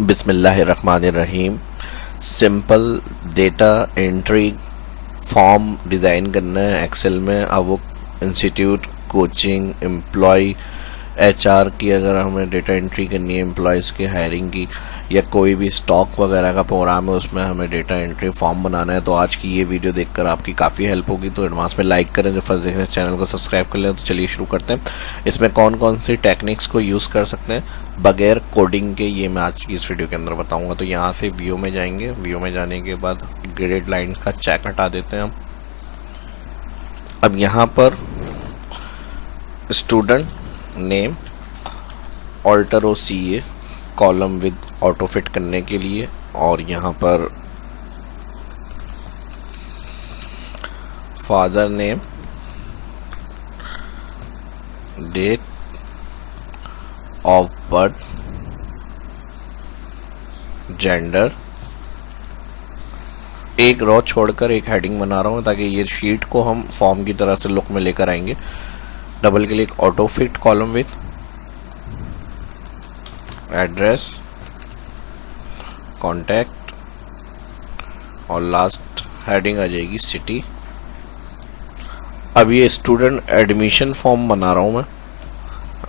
बिस्मिल्लाहिर्रहमानिर्रहीम। Simple data entry form design करना है एक्सेल में। अब वो इंस्टीट्यूट, कोचिंग, एम्प्लॉय, एचआर की अगर हमें डेटा एंट्री करनी है, एम्प्लॉयज़ की हायरिंग की, या कोई भी स्टॉक वगैरह का प्रोग्राम है उसमें हमें डेटा एंट्री फॉर्म बनाना है, तो आज की ये वीडियो देखकर आपकी काफ़ी हेल्प होगी। तो एडवांस में लाइक करें, जो फर्स्ट देख रहे हैं चैनल को सब्सक्राइब कर लें। तो चलिए शुरू करते हैं। इसमें कौन कौन सी टेक्निक्स को यूज़ कर सकते हैं बगैर कोडिंग के, ये मैं आज की इस वीडियो के अंदर बताऊंगा। तो यहाँ से व्यू में जाएंगे, व्यू में जाने के बाद ग्रेडेड लाइन का चेक हटा देते हैं हम। अब यहाँ पर student name alt O C A column with auto fit करने के लिए, और यहाँ पर father name, date of birth, gender. एक रो छोड़कर एक हेडिंग बना रहा हूँ ताकि ये शीट को हम फॉर्म की तरह से लुक में लेकर आएंगे। Double click, auto fit column with address, contact, और लास्ट हेडिंग आ जाएगी सिटी। अब ये स्टूडेंट एडमिशन फॉर्म बना रहा हूँ मैं।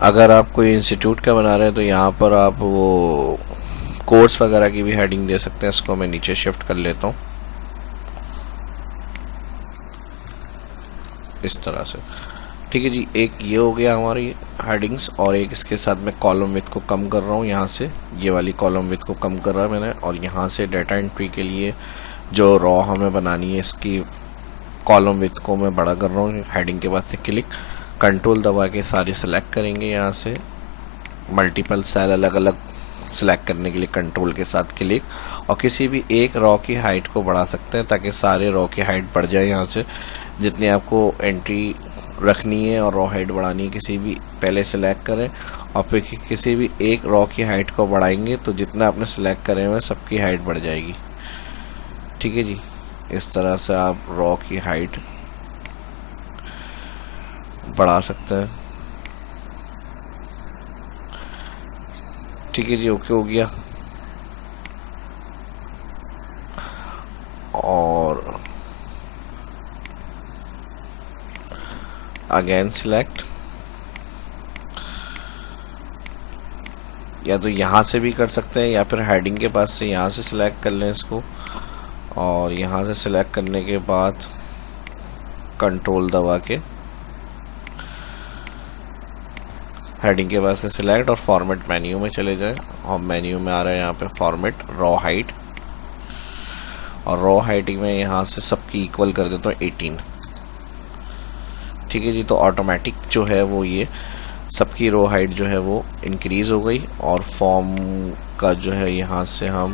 अगर आप कोई इंस्टीट्यूट का बना रहे हैं तो यहाँ पर आप वो कोर्स वगैरह की भी हेडिंग दे सकते हैं। इसको मैं नीचे शिफ्ट कर लेता हूँ इस तरह से। ठीक है जी, एक ये हो गया हमारी हेडिंग्स, और एक इसके साथ मैं कॉलम विड्थ को कम कर रहा हूँ। यहाँ से ये वाली कॉलम विड्थ को कम कर रहा है मैंने, और यहाँ से डाटा एंट्री के लिए जो रॉ हमें बनानी है इसकी कॉलम विड्थ को मैं बड़ा कर रहा हूँ। हेडिंग के बाद से क्लिक, कंट्रोल दबा के सारी सेलेक्ट करेंगे। यहाँ से मल्टीपल सेल अलग अलग सेलेक्ट करने के लिए कंट्रोल के साथ क्लिक, और किसी भी एक रॉ की हाइट को बढ़ा सकते हैं ताकि सारे रॉ की हाइट बढ़ जाए। यहाँ से जितनी आपको एंट्री रखनी है और रॉ हाइट बढ़ानी है, किसी भी पहले सेलेक्ट करें, और फिर किसी भी एक रॉ की हाइट को बढ़ाएंगे तो जितना आपने सेलेक्ट करे हुए सबकी हाइट बढ़ जाएगी। ठीक है जी, इस तरह से आप रॉ की हाइट बढ़ा सकते हैं। ठीक है जी, ओके हो गया। और अगेन सिलेक्ट, या तो यहाँ से भी कर सकते हैं या फिर हेडिंग के पास से यहाँ से सिलेक्ट कर लें इसको, और यहाँ से सिलेक्ट करने के बाद कंट्रोल दबा के हेडिंग के पास से सिलेक्ट, और फॉर्मेट मेन्यू में चले जाएं। और मेन्यू में आ रहा है यहाँ पे फॉर्मेट रॉ हाइट, और रॉ हाइट में यहाँ से सबकी इक्वल कर देता हूँ 18। ठीक है जी, तो ऑटोमेटिक जो है वो ये सबकी रो हाइट जो है वो इंक्रीज़ हो गई। और फॉर्म का जो है यहाँ से हम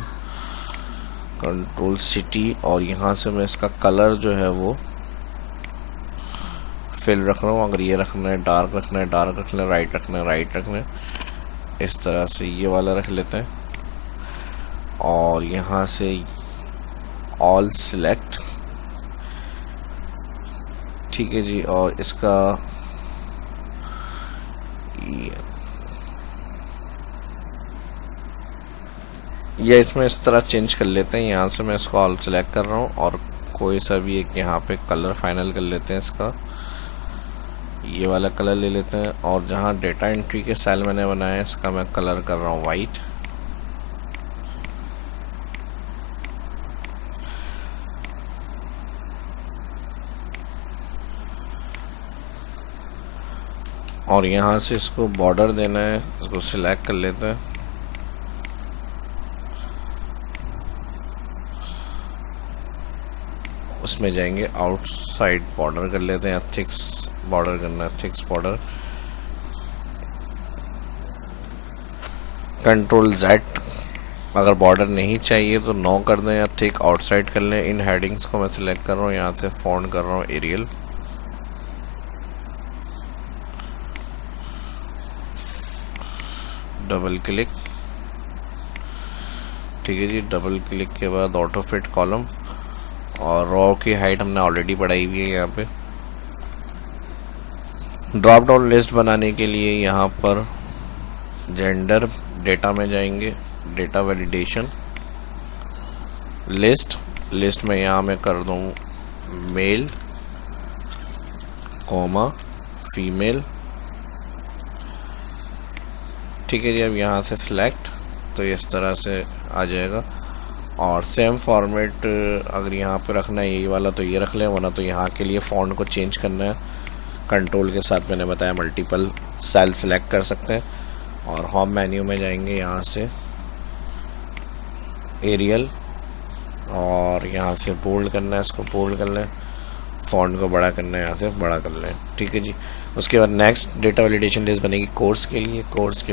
कंट्रोल सिटी, और यहाँ से मैं इसका कलर जो है वो फिल रख रहा हूँ। अगर ये रखना है डार्क रखना है डार्क रखना है, राइट रखना है राइट रखना है, इस तरह से ये वाला रख लेते हैं। और यहाँ से ऑल सिलेक्ट। ठीक है जी, और इसका ये इसमें इस तरह चेंज कर लेते हैं। यहाँ से मैं इसको ऑल सेलेक्ट कर रहा हूँ, और कोई सा भी एक यहाँ पे कलर फाइनल कर लेते हैं। इसका ये वाला कलर ले लेते हैं, और जहाँ डेटा एंट्री के सेल मैंने बनाया है इसका मैं कलर कर रहा हूँ वाइट। और यहाँ से इसको बॉर्डर देना है, इसको सिलेक्ट कर लेते हैं। उसमें जाएंगे आउटसाइड बॉर्डर कर लेते हैं, थिक्स बॉर्डर करना है, थिक्स बॉर्डर। Control Z. अगर बॉर्डर नहीं चाहिए तो नो कर दें या थिक आउटसाइड कर लें। इन हेडिंग्स को मैं सिलेक्ट कर रहा हूँ, यहाँ से फॉन्ट कर रहा हूँ एरियल। Double click. ठीक है जी, डबल क्लिक के बाद ऑटो फिट कॉलम, और रॉ की हाइट हमने ऑलरेडी बढ़ाई हुई है। यहाँ पे ड्रॉप डाउन लिस्ट बनाने के लिए यहाँ पर जेंडर, डेटा में जाएंगे, डेटा वैलिडेशन, लिस्ट में यहाँ मैं कर दूँ मेल कॉमा फीमेल। ठीक है जी, अब यहाँ से सिलेक्ट, तो इस तरह से आ जाएगा। और सेम फॉर्मेट अगर यहाँ पे रखना है यही वाला तो ये रख लें, वरना तो यहाँ के लिए फ़ॉन्ट को चेंज करना है कंट्रोल के साथ मैंने बताया मल्टीपल सेल सेलेक्ट कर सकते हैं। और होम मेन्यू में जाएंगे, यहाँ से एरियल, और यहाँ से बोल्ड करना है, इसको बोल्ड कर लें, फ़ॉन्ट को बड़ा करना है, यहाँ से बड़ा कर लें। ठीक है जी, उसके बाद नेक्स्ट डेटा वैलिडेशन लिस्ट बनेगी कोर्स के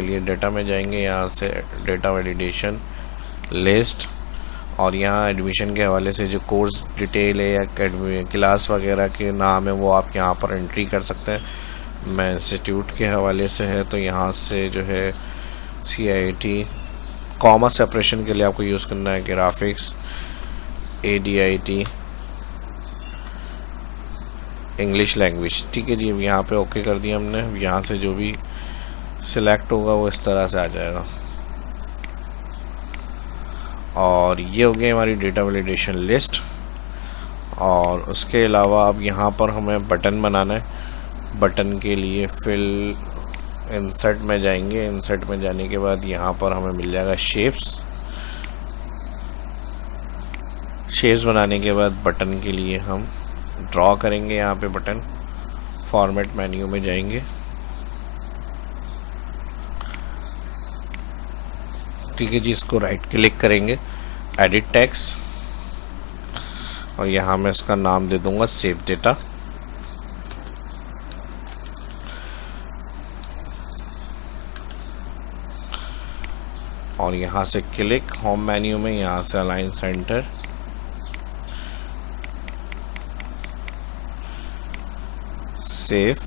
लिए डेटा में जाएंगे, यहाँ से डेटा वैलिडेशन लिस्ट, और यहाँ एडमिशन के हवाले से जो कोर्स डिटेल है या क्लास वगैरह के नाम है वो आप यहाँ पर एंट्री कर सकते हैं। मैं इंस्टीट्यूट के हवाले से है तो यहाँ से जो है CIT, कॉमा सेपरेशन के लिए आपको यूज़ करना है ग्राफिक्स, ADIT इंग्लिश लैंग्वेज। ठीक है जी, अब यहाँ पे ओके कर दिया हमने। यहाँ से जो भी सिलेक्ट होगा वो इस तरह से आ जाएगा। और ये हो गई हमारी डेटा वैलिडेशन लिस्ट। और उसके अलावा अब यहाँ पर हमें बटन बनाना है। बटन के लिए फिल इंसर्ट में जाएंगे, इंसर्ट में जाने के बाद यहाँ पर हमें मिल जाएगा शेप्स बनाने के बाद बटन के लिए हम ड्रॉ करेंगे। यहाँ पे बटन फॉर्मेट मेन्यू में जाएंगे, ठीक है जी, इसको राइट क्लिक करेंगे, एडिट टेक्स्ट, और यहाँ मैं इसका नाम दे दूंगा सेव डेटा। और यहाँ से क्लिक होम मेन्यू में, यहाँ से अलाइन सेंटर, सेव,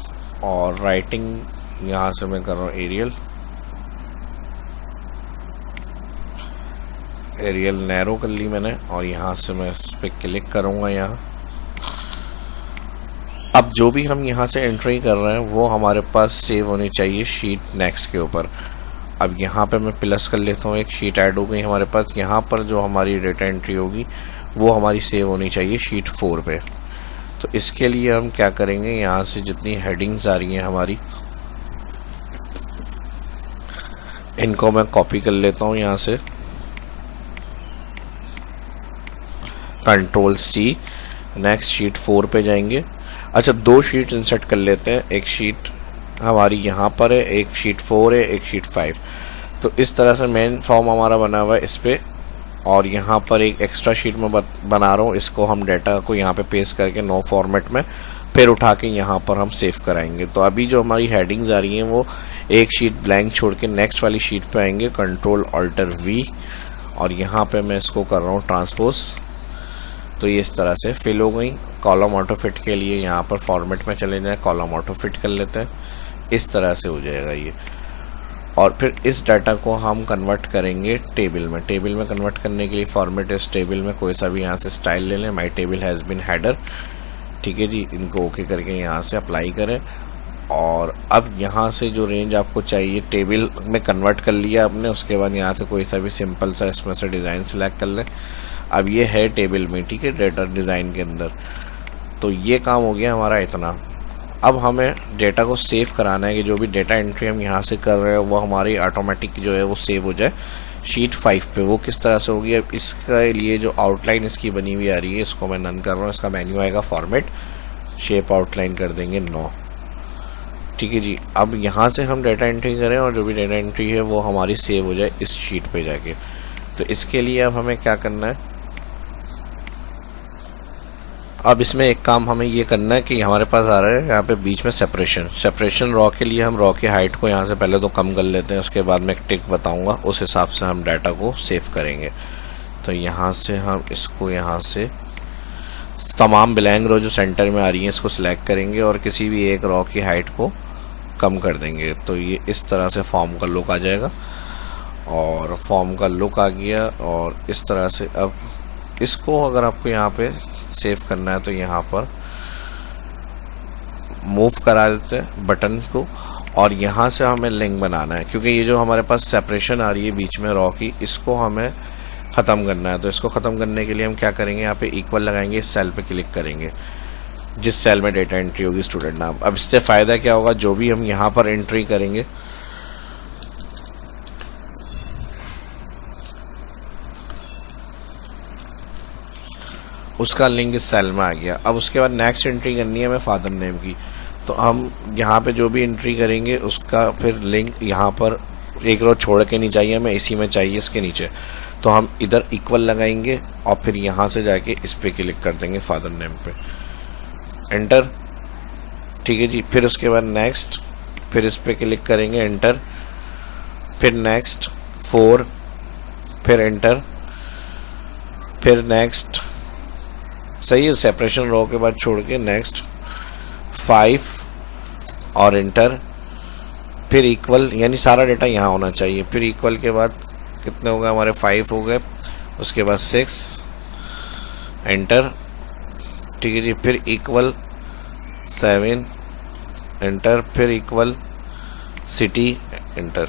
और राइटिंग यहाँ से मैं कर रहा हूँ एरियल नैरो कर ली मैंने। और यहाँ से मैं इस पर क्लिक करूँगा। यहाँ अब जो भी हम यहाँ से एंट्री कर रहे हैं वो हमारे पास सेव होनी चाहिए शीट नेक्स्ट के ऊपर। अब यहाँ पे मैं प्लस कर लेता हूँ, एक शीट ऐड हो गई हमारे पास। यहाँ पर जो हमारी डेटा एंट्री होगी वो हमारी सेव होनी चाहिए शीट 4 पे। तो इसके लिए हम क्या करेंगे, यहाँ से जितनी हेडिंग्स आ रही हैं हमारी, इनको मैं कॉपी कर लेता हूँ। यहाँ से Ctrl+C, नेक्स्ट शीट 4 पे जाएंगे। अच्छा, 2 शीट इंसर्ट कर लेते हैं, एक शीट हमारी यहाँ पर है, एक शीट 4 है, एक शीट 5। तो इस तरह से मेन फॉर्म हमारा बना हुआ है इस पे। और यहाँ पर एक एक्स्ट्रा शीट में बना रहा हूँ, इसको हम डाटा को यहाँ पे पेस्ट करके नो फॉर्मेट में फिर उठा के यहाँ पर हम सेव कराएंगे। तो अभी जो हमारी हेडिंग्स आ रही हैं वो एक शीट ब्लैंक छोड़ के नेक्स्ट वाली शीट पे आएंगे, Ctrl+Alt+V, और यहाँ पे मैं इसको कर रहा हूँ ट्रांसपोज। तो ये इस तरह से फिल हो गई। कॉलम ऑटो फिट के लिए यहाँ पर फॉर्मेट में चले जाएं, कॉलम ऑटो फिट कर लेते हैं, इस तरह से हो जाएगा ये। और फिर इस डाटा को हम कन्वर्ट करेंगे टेबल में। टेबल में कन्वर्ट करने के लिए फॉर्मेट इस टेबल में कोई सा भी यहाँ से स्टाइल ले लें, my table has been header. ठीक है जी, इनको ओके करके यहाँ से अप्लाई करें। और अब यहाँ से जो रेंज आपको चाहिए टेबल में कन्वर्ट कर लिया आपने, उसके बाद यहाँ से कोई सा भी सिंपल सा इसमें से डिज़ाइन सेलेक्ट कर लें। अब ये है टेबल में, ठीक है, डेटा डिज़ाइन के अंदर। तो ये काम हो गया हमारा इतना। अब हमें डेटा को सेव कराना है कि जो भी डेटा एंट्री हम यहाँ से कर रहे हैं वो हमारी ऑटोमेटिक जो है वो सेव हो जाए शीट 5 पे। वो किस तरह से होगी, अब इसके लिए जो आउटलाइन इसकी बनी हुई आ रही है इसको मैं नन कर रहा हूँ। इसका मेन्यू आएगा फॉर्मेट, शेप आउटलाइन कर देंगे 9। ठीक है जी, अब यहाँ से हम डेटा एंट्री करें और जो भी डेटा एंट्री है वो हमारी सेव हो जाए इस शीट पे जाके। तो इसके लिए अब हमें क्या करना है, अब इसमें एक काम हमें ये करना है कि हमारे पास आ रहा है यहाँ पे बीच में सेपरेशन रॉ के लिए हम रॉ की हाइट को यहाँ से पहले तो कम कर लेते हैं, उसके बाद मैं एक ट्रिक बताऊंगा, उस हिसाब से हम डाटा को सेव करेंगे। तो यहाँ से हम इसको यहाँ से तमाम ब्लैंक रो जो सेंटर में आ रही है इसको सिलेक्ट करेंगे और किसी भी एक रॉ की हाइट को कम कर देंगे। तो ये इस तरह से फॉर्म का लुक आ जाएगा। और फॉर्म का लुक आ गया और इस तरह से अब इसको अगर आपको यहाँ पे सेव करना है तो यहाँ पर मूव करा देते हैं बटन को और यहाँ से हमें लिंक बनाना है, क्योंकि ये जो हमारे पास सेपरेशन आ रही है बीच में रॉ की, इसको हमें ख़त्म करना है। तो इसको ख़त्म करने के लिए हम क्या करेंगे, यहाँ पे इक्वल लगाएंगे, इस सेल पे क्लिक करेंगे जिस सेल में डेटा एंट्री होगी स्टूडेंट नाम। अब इससे फ़ायदा क्या होगा, जो भी हम यहाँ पर एंट्री करेंगे उसका लिंक इस सेल में आ गया। अब उसके बाद नेक्स्ट एंट्री करनी है हमें फादर नेम की, तो हम यहाँ पे जो भी एंट्री करेंगे उसका फिर लिंक यहाँ पर एक रो छोड़ के नहीं चाहिए हमें, इसी में चाहिए इसके नीचे। तो हम इधर इक्वल लगाएंगे और फिर यहाँ से जाके इस पे क्लिक कर देंगे फादर नेम पे, एंटर। ठीक है जी। फिर उसके बाद नेक्स्ट, फिर इस पे क्लिक करेंगे, एंटर, फिर नेक्स्ट 4, फिर एंटर, फिर नेक्स्ट, सही है, सेपरेशन रो के बाद छोड़ के नेक्स्ट 5 और एंटर, फिर इक्वल, यानी सारा डेटा यहाँ होना चाहिए। फिर इक्वल के बाद कितने हो गए हमारे, 5 हो गए, उसके बाद 6, एंटर। ठीक है जी। फिर इक्वल 7, एंटर, फिर इक्वल सिटी, एंटर।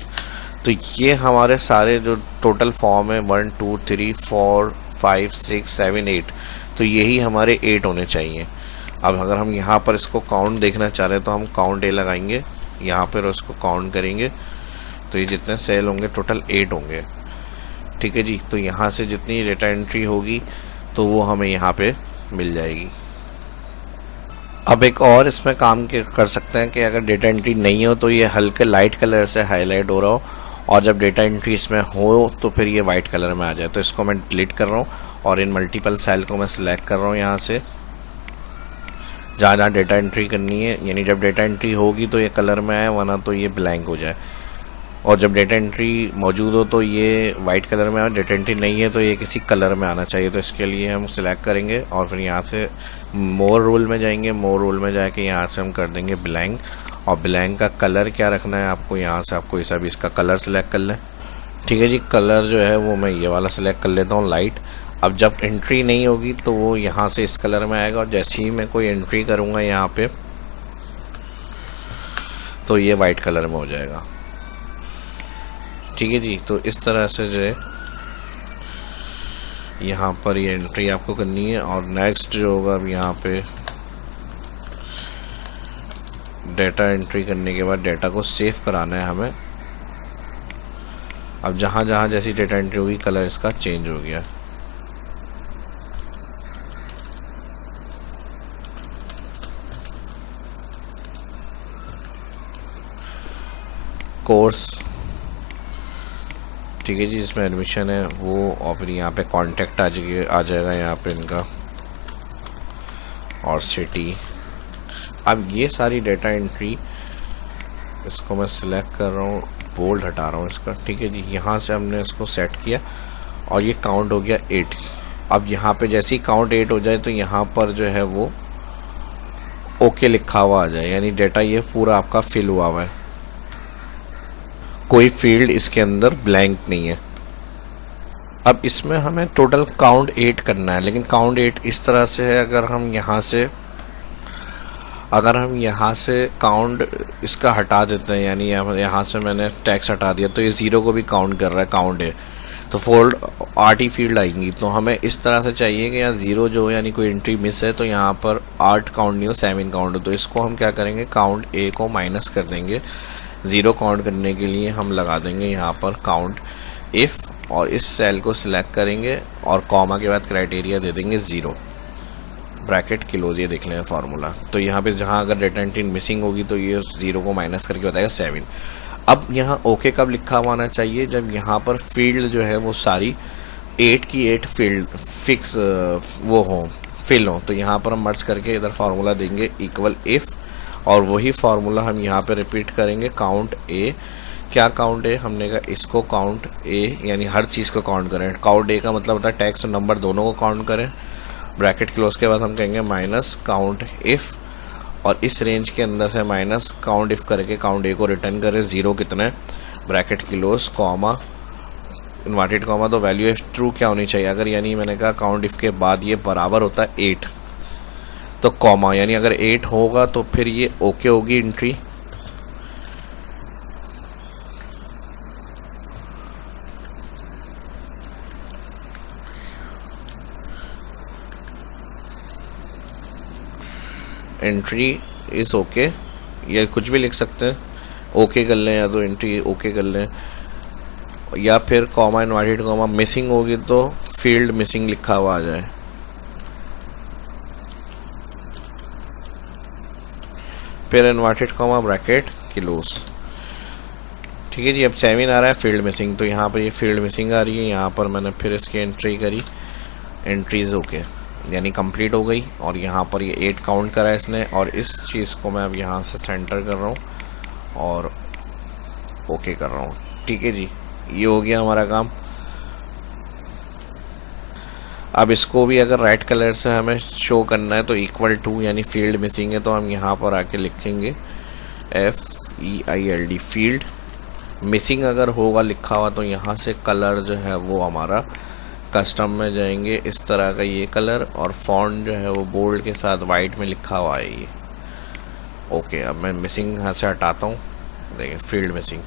तो ये हमारे सारे जो टोटल फॉर्म है 1 2 3 4 5 6 7 8, तो यही हमारे 8 होने चाहिए। अब अगर हम यहाँ पर इसको काउंट देखना चाह रहे हैं तो हम काउंट ए लगाएंगे यहाँ पर, उसको काउंट करेंगे तो ये जितने सेल होंगे टोटल 8 होंगे। ठीक है जी। तो यहाँ से जितनी डेटा एंट्री होगी तो वो हमें यहाँ पे मिल जाएगी। अब एक और इसमें काम कर सकते हैं कि अगर डेटा एंट्री नहीं हो तो ये हल्के लाइट कलर से हाईलाइट हो रहा हो, और जब डेटा एंट्री इसमें हो तो फिर ये वाइट कलर में आ जाए। तो इसको मैं डिलीट कर रहा हूँ और इन मल्टीपल सेल को मैं सिलेक्ट कर रहा हूँ यहाँ से, जहाँ जहाँ डेटा एंट्री करनी है, यानी जब डेटा एंट्री होगी तो ये कलर में आए, वरना तो ये ब्लैंक हो जाए। और जब डेटा एंट्री मौजूद हो तो ये वाइट कलर में आए, डेटा एंट्री नहीं है तो ये किसी कलर में आना चाहिए। तो इसके लिए हम सिलेक्ट करेंगे और फिर यहाँ से मोर रूल में जाएंगे, मोर रूल में जाके यहाँ से हम कर देंगे ब्लैंक। और ब्लैंक का कलर क्या रखना है आपको, यहाँ से आपको ऐसा भी इसका कलर सिलेक्ट कर लें। ठीक है जी। कलर जो है वो मैं ये वाला सिलेक्ट कर लेता हूँ, लाइट। अब जब एंट्री नहीं होगी तो वो यहाँ से इस कलर में आएगा, और जैसे ही मैं कोई एंट्री करूँगा यहाँ पे तो ये वाइट कलर में हो जाएगा। ठीक है जी। तो इस तरह से जो है यहाँ पर ये एंट्री आपको करनी है। और नेक्स्ट जो होगा, अब यहाँ पे डेटा एंट्री करने के बाद डेटा को सेव कराना है हमें। अब जहाँ जहाँ जैसी डेटा एंट्री होगी कलर इसका चेंज हो गया। कोर्स, ठीक है जी, जिसमें एडमिशन है वो, और फिर यहाँ पे कांटेक्ट आ जाएगा यहाँ पे इनका, और सिटी। अब ये सारी डेटा एंट्री, इसको मैं सिलेक्ट कर रहा हूँ, बोल्ड हटा रहा हूँ इसका। ठीक है जी। यहाँ से हमने इसको सेट किया और ये काउंट हो गया 8। अब यहाँ पे जैसे ही काउंट 8 हो जाए तो यहाँ पर जो है वो ओके लिखा हुआ आ जाए, यानी डेटा ये पूरा आपका फिल हुआ हुआ है, कोई फील्ड इसके अंदर ब्लैंक नहीं है। अब इसमें हमें टोटल काउंट 8 करना है, लेकिन काउंट 8 इस तरह से है, अगर हम यहाँ से काउंट इसका हटा देते हैं, यानी यहाँ से मैंने टैक्स हटा दिया तो ये 0 को भी काउंट कर रहा है, काउंट है, तो फोल्ड 8 ही फील्ड आएंगी। तो हमें इस तरह से चाहिए कि यहाँ 0 जो यानी कोई एंट्री मिस है तो यहाँ पर 8 काउंट नहीं हो, 7 काउंट हो। तो इसको हम क्या करेंगे, काउंट ए को माइनस कर देंगे। 0 काउंट करने के लिए हम लगा देंगे यहाँ पर काउंट इफ़, और इस सेल को सिलेक्ट करेंगे और कॉमा के बाद क्राइटेरिया दे देंगे 0, ब्रैकेट क्लोज, ये देख लें फार्मूला। तो यहाँ पे जहाँ अगर डेटा एंट्री मिसिंग होगी तो ये 0 को माइनस करके बताएगा 7। अब यहाँ ओके कब लिखा हुआ आना चाहिए, जब यहाँ पर फील्ड जो है वो सारी 8 की 8 फील्ड फिक्स वो हो, फिल हो। तो यहाँ पर हम मर्ज करके इधर फार्मूला देंगे इक्वल इफ़, और वही फार्मूला हम यहाँ पे रिपीट करेंगे, काउंट ए। क्या काउंट ए, हमने कहा इसको काउंट ए, यानी हर चीज़ को काउंट करें। काउंट ए का मतलब होता है टैक्स और नंबर दोनों को काउंट करें, ब्रैकेट क्लोज के बाद हम कहेंगे माइनस काउंट इफ़, और इस रेंज के अंदर से माइनस काउंट इफ़ करके काउंट ए को रिटर्न करें। 0 कितना है, bracket close, comma, inverted comma, तो वैल्यू इफ ट्रू क्या होनी चाहिए, अगर यानी मैंने कहा काउंट इफ़ के बाद ये बराबर होता है 8, तो कॉमा, यानी अगर 8 होगा तो फिर ये ओके होगी एंट्री। एंट्री इज़ ओके, या कुछ भी लिख सकते हैं, ओके कर लें, या तो एंट्री ओके कर लें, या फिर कॉमा इनवर्टेड कॉमा मिसिंग होगी तो फील्ड मिसिंग लिखा हुआ आ जाए। फिर इनवर्टेड कॉमा ब्रैकेट क्लोज। ठीक है जी, अब 7 आ रहा है फील्ड मिसिंग, तो यहाँ पर ये फील्ड मिसिंग आ रही है। यहाँ पर मैंने फिर इसकी एंट्री करी, एंट्रीज ओके यानी कंप्लीट हो गई। और यहाँ पर ये 8 काउंट करा है इसने, और इस चीज़ को मैं अब यहाँ से सेंटर कर रहा हूँ और ओके कर रहा हूँ। ठीक है जी, ये हो गया हमारा काम। अब इसको भी अगर राइट कलर से हमें शो करना है तो इक्वल टू यानी फील्ड मिसिंग है, तो हम यहाँ पर आके लिखेंगे FEILD फील्ड मिसिंग। अगर होगा लिखा हुआ तो यहाँ से कलर जो है वो हमारा कस्टम में जाएंगे, इस तरह का ये कलर, और फॉन्ट जो है वो बोल्ड के साथ वाइट में लिखा हुआ है ये। ओके, अब मैं मिसिंग यहाँ से हटाता हूँ, देखिए फील्ड मिसिंग।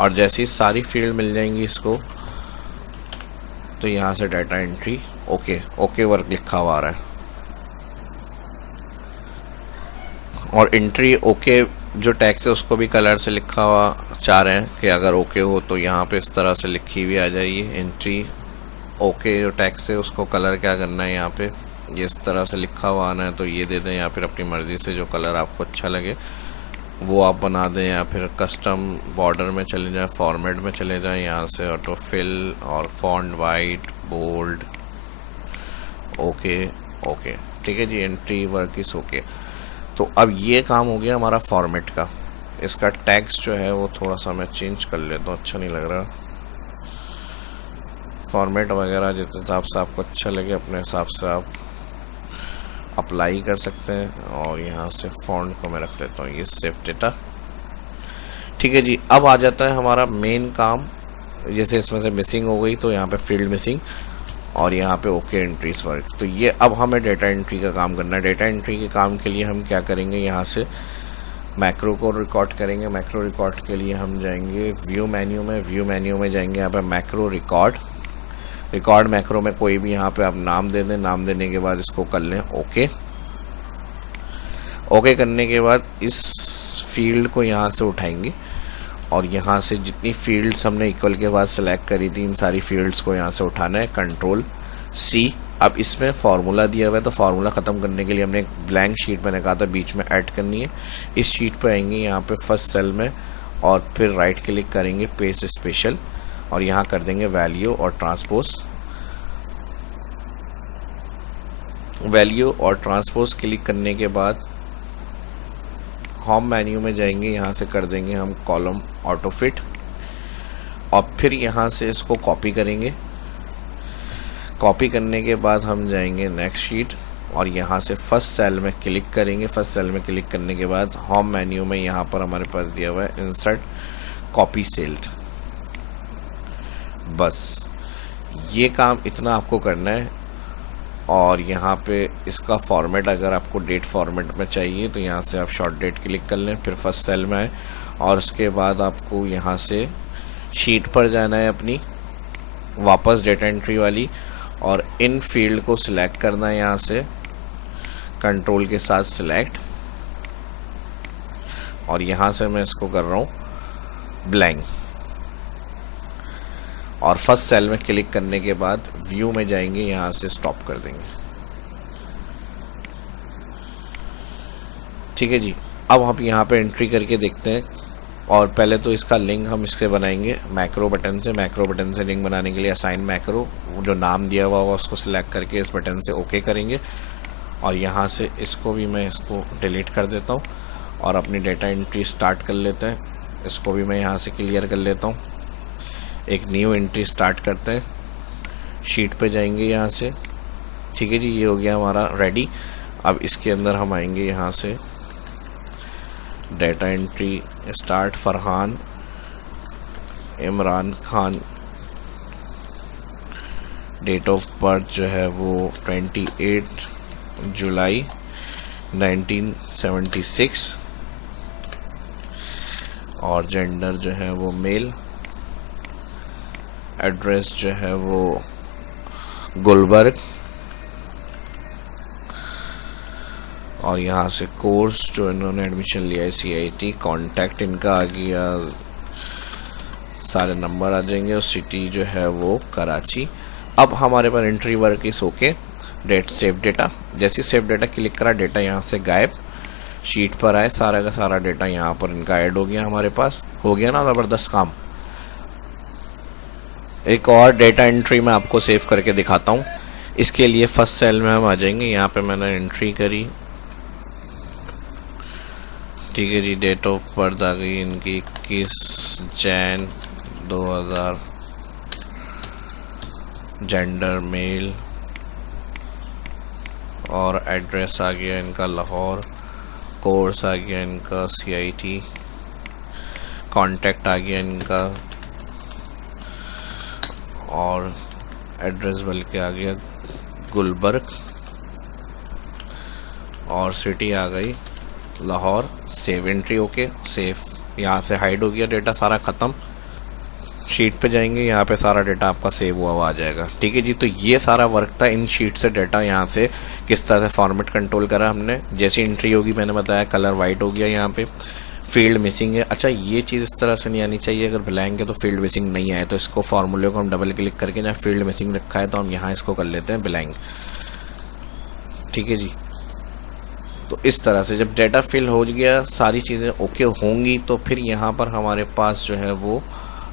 और जैसे ही सारी फील्ड मिल जाएंगी इसको, तो यहाँ से data entry okay, okay work लिखा हुआ आ रहा है। और एंट्री ओके जो टैक्स है उसको भी कलर से लिखा हुआ चाह रहे हैं कि अगर ओके हो तो यहाँ पे इस तरह से लिखी हुई आ जाएगी एंट्री ओके। जो टैक्स है उसको कलर क्या करना है, यहाँ पे ये इस तरह से लिखा हुआ आना है, तो ये दे दें, या फिर अपनी मर्ज़ी से जो कलर आपको अच्छा लगे वो आप बना दें, या फिर कस्टम बॉर्डर में चले जाएं, फॉर्मेट में चले जाएं, यहाँ से ऑटो फिल और font white bold okay okay. ठीक है जी, एंट्री वर्क इस ओके। तो अब ये काम हो गया हमारा फॉर्मेट का। इसका टैक्स जो है वो थोड़ा सा मैं चेंज कर लेता हूँ, अच्छा नहीं लग रहा। फॉर्मेट वगैरह जिस हिसाब से आपको अच्छा लगे अपने हिसाब से आप अप्लाई कर सकते हैं। और यहाँ से फॉन्ट को मैं रख लेता हूँ ये सेव डेटा। ठीक है जी, अब आ जाता है हमारा मेन काम। जैसे इसमें से मिसिंग हो गई तो यहाँ पे फील्ड मिसिंग, और यहाँ पे ओके एंट्रीज वर्क। तो ये अब हमें डेटा एंट्री का काम करना है। डेटा एंट्री के काम के लिए हम क्या करेंगे, यहाँ से मैक्रो को रिकॉर्ड करेंगे। मैक्रो रिकॉर्ड के लिए हम जाएंगे व्यू मेन्यू में, व्यू मेन्यू में जाएंगे यहाँ पे मैक्रो रिकॉर्ड। रिकॉर्ड मैक्रो में कोई भी यहाँ पे आप नाम दे दें, नाम देने के बाद इसको कर लें ओके। ओके करने के बाद इस फील्ड को यहाँ से उठाएंगे, और यहाँ से जितनी फील्ड्स हमने इक्वल के बाद सेलेक्ट करी थी इन सारी फील्ड्स को यहाँ से उठाना है, कंट्रोल C। अब इसमें फार्मूला दिया हुआ है, तो फार्मूला ख़त्म करने के लिए हमने एक ब्लैंक शीट मैंने कहा था बीच में ऐड करनी है। इस शीट पर आएंगे यहाँ पे फर्स्ट सेल में, और फिर राइट क्लिक करेंगे पेस्ट स्पेशल, और यहाँ कर देंगे वैल्यू और ट्रांसपोज। वैल्यू और ट्रांसपोज क्लिक करने के बाद होम मेन्यू में जाएंगे, यहाँ से कर देंगे हम कॉलम ऑटो फिट, और फिर यहाँ से इसको कॉपी करेंगे। कॉपी करने के बाद हम जाएंगे नेक्स्ट शीट, और यहाँ से फर्स्ट सेल में क्लिक करेंगे। फर्स्ट सेल में क्लिक करने के बाद होम मेन्यू में यहाँ पर हमारे पास दिया हुआ है इंसर्ट कॉपी सेल। बस ये काम इतना आपको करना है। और यहाँ पे इसका फॉर्मेट अगर आपको डेट फॉर्मेट में चाहिए तो यहाँ से आप शॉर्ट डेट क्लिक कर लें, फिर फर्स्ट सेल में आए, और उसके बाद आपको यहाँ से शीट पर जाना है अपनी वापस डेटा एंट्री वाली, और इन फील्ड को सिलेक्ट करना है यहाँ से कंट्रोल के साथ सिलेक्ट, और यहाँ से मैं इसको कर रहा हूँ ब्लैंक। और फर्स्ट सेल में क्लिक करने के बाद व्यू में जाएंगे, यहाँ से स्टॉप कर देंगे। ठीक है जी, अब हम यहाँ पे एंट्री करके देखते हैं। और पहले तो इसका लिंक हम इससे बनाएंगे मैक्रो बटन से। मैक्रो बटन से लिंक बनाने के लिए असाइन मैक्रो, जो नाम दिया हुआ होगा उसको सिलेक्ट करके इस बटन से ओके करेंगे। और यहाँ से इसको भी मैं इसको डिलीट कर देता हूँ, और अपनी डेटा एंट्री स्टार्ट कर लेते हैं। इसको भी मैं यहाँ से क्लियर कर लेता हूँ। एक न्यू एंट्री स्टार्ट करते हैं, शीट पे जाएंगे यहाँ से। ठीक है जी, ये हो गया हमारा रेडी। अब इसके अंदर हम आएंगे यहाँ से data entry start Farhan Imran Khan, date of birth जो है वो 28 जुलाई 1976, और जेंडर जो है वो मेल, एड्रेस जो है वो गुलबर्ग, और यहाँ से कोर्स जो इन्होंने एडमिशन लिया है CIT, कॉन्टैक्ट इनका आ गया, सारे नंबर आ जाएंगे और सिटी जो है वो कराची। अब हमारे पास एंट्री वर्क इस ओके, डेट सेव डेटा। जैसे सेव डेटा क्लिक करा, डेटा यहाँ से गायब, शीट पर आए, सारा का सारा डेटा यहाँ पर इनका ऐड हो गया। हमारे पास हो गया ना ज़बरदस्त काम। एक और डेटा एंट्री मैं आपको सेव करके दिखाता हूँ। इसके लिए फर्स्ट सेल में हम आ जाएंगे, यहाँ पे मैंने एंट्री करी, ठीक है जी। डेट ऑफ बर्थ आ गई इनकी 21 जैन 2000, जेंडर मेल, और एड्रेस आ गया इनका लाहौर, कोर्स आ गया इनका CIT, कॉन्टैक्ट आ गया इनका, और एड्रेस बल्कि आ गया गुलबर्ग, और सिटी आ गई Lahore. Save entry okay, save, यहाँ से हाइड हो गया डेटा सारा ख़त्म। शीट पे जाएंगे, यहाँ पे सारा डेटा आपका सेव हुआ आ जाएगा, ठीक है जी। तो ये सारा वर्क था इन शीट से डेटा यहाँ से किस तरह से फॉर्मेट कंट्रोल करा हमने। जैसी एंट्री होगी मैंने बताया, कलर वाइट हो गया, यहाँ पे फील्ड मिसिंग है। अच्छा, ये चीज़ इस तरह से नहीं आनी चाहिए, अगर ब्लैंक है तो फील्ड मिसिंग नहीं आए तो इसको फार्मूले को हम डबल क्लिक करके, जहाँ फील्ड मिसिंग रखा है तो हम यहाँ इसको कर लेते हैं ब्लैंक, ठीक है जी। तो इस तरह से जब डेटा फिल हो गया, सारी चीज़ें ओके होंगी, तो फिर यहाँ पर हमारे पास जो है वो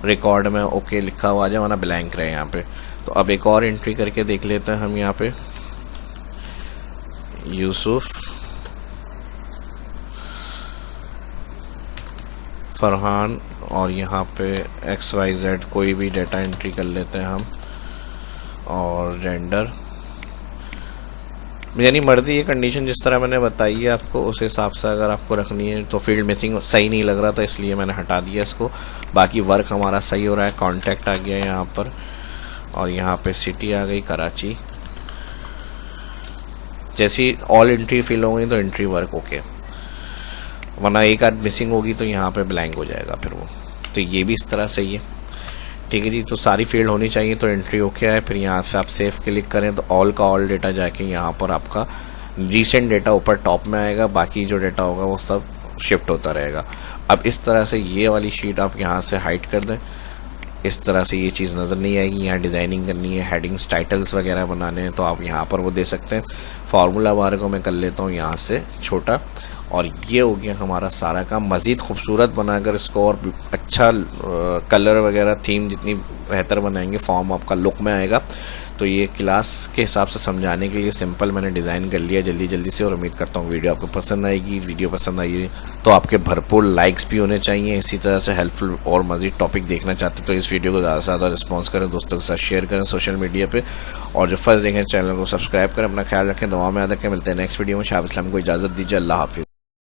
रिकॉर्ड में ओके लिखा हुआ आ जाए, वरना ब्लैंक रहे यहाँ पे। तो अब एक और एंट्री करके देख लेते हैं हम। यहाँ पे यूसुफ फरहान, और यहाँ पे XYZ कोई भी डेटा एंट्री कर लेते हैं हम, और जेंडर, यानी मर्जी ये कंडीशन जिस तरह मैंने बताई है आपको उस हिसाब से अगर आपको रखनी है। तो फील्ड मिसिंग सही नहीं लग रहा था इसलिए मैंने हटा दिया इसको। बाकी वर्क हमारा सही हो रहा है। कॉन्टैक्ट आ गया यहाँ पर, और यहाँ पे सिटी आ गई कराची। जैसी ऑल एंट्री फिल हो गई तो एंट्री वर्क ओके, वरना एक आध मिसिंग होगी तो यहाँ पे ब्लैंक हो जाएगा फिर वो। तो ये भी इस तरह सही है, ठीक है जी। तो सारी फील्ड होनी चाहिए तो एंट्री ओके है। फिर यहाँ से आप सेव क्लिक करें तो ऑल का ऑल डेटा जाके यहाँ पर आपका रीसेंट डेटा ऊपर टॉप में आएगा, बाकी जो डेटा होगा वो सब शिफ्ट होता रहेगा। अब इस तरह से ये वाली शीट आप यहाँ से हाइड कर दें, इस तरह से ये चीज़ नज़र नहीं आएगी। यहाँ डिज़ाइनिंग करनी है, हेडिंग्स टाइटल्स वगैरह बनाने हैं तो आप यहाँ पर वो दे सकते हैं। फार्मूला बार को मैं कर लेता हूँ यहाँ से छोटा, और ये हो गया हमारा सारा काम। मज़ीद खूबसूरत बनाकर इसको और अच्छा कलर वगैरह थीम जितनी बेहतर बनाएंगे फॉर्म आपका लुक में आएगा। तो ये क्लास के हिसाब से समझाने के लिए सिंपल मैंने डिज़ाइन कर लिया जल्दी से, और उम्मीद करता हूँ वीडियो आपको पसंद आएगी। वीडियो पसंद आई तो आपके भरपूर लाइक्स भी होने चाहिए। इसी तरह से हेल्पफुल और मज़ीद टॉपिक देखना चाहते तो इस वीडियो को ज़्यादा से ज़्यादा रिस्पॉन्स करें, दोस्तों के साथ शेयर करें सोशल मीडिया पे, और जो फर्स्ट देखें चैनल को सब्सक्राइब करें। अपना ख्याल रखें, दुआ में याद रखें। मिलते हैं नेक्स्ट वीडियो में। शाह इस्लाम को इजाज़त दीजिए। अल्लाह हाफिज़।